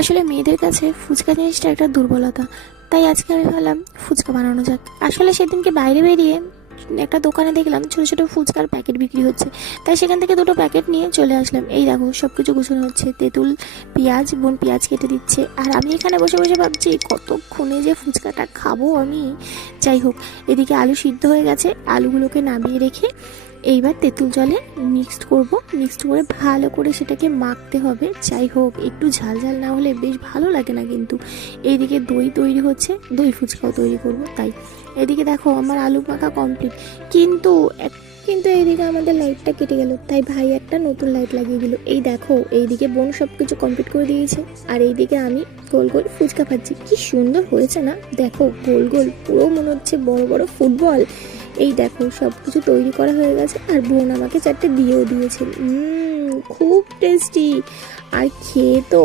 আসলে মেয়েদের কাছে ফুচকা জিনিসটা একটা দুর্বলতা, তাই আজকে আমি ভাবলাম ফুচকা বানানো যাক। আসলে সেদিনকে বাইরে বেরিয়ে একটা দোকানে দেখলাম ছোটো ছোটো ফুচকার প্যাকেট বিক্রি হচ্ছে, তাই সেখান থেকে দুটো প্যাকেট নিয়ে চলে আসলাম। এই দেখো সব কিছু গোছানো হচ্ছে, তেঁতুল, পেঁয়াজ, বোন পেঁয়াজ কেটে দিচ্ছে, আর আমি এখানে বসে বসে ভাবছি কতক্ষণে যে ফুচকাটা খাবো আমি। যাই হোক, এদিকে আলু সিদ্ধ হয়ে গেছে, আলুগুলোকে নামিয়ে রেখে এইবার তেঁতুল জলে মিক্সড করে ভালো করে সেটাকে মাখতে হবে। যাই হোক, একটু ঝাল ঝাল না হলে বেশ ভালো লাগে না কিন্তু। এইদিকে দই তৈরি হচ্ছে, দই ফুচকাও তৈরি করব, তাই এদিকে দেখো আমার আলু মাখা কমপ্লিট। কিন্তু কিন্তু এইদিকে আমাদের লাইটটা কেটে গেল, তাই ভাই একটা নতুন লাইট লাগিয়ে দিল। এই দেখো, এইদিকে বোন সব কিছু কমপ্লিট করে দিয়েছে, আর এইদিকে আমি গোল গোল ফুচকা খাচ্ছি। কি সুন্দর হয়েছে না, দেখো গোল গোল, পুরো মনে হচ্ছে বড় বড় ফুটবল। এই দেখো সব কিছু তৈরি করা হয়ে গেছে, আর বোন আমাকে চারটে দিয়েও দিয়েছে। খুব টেস্টি, আর খেয়ে তো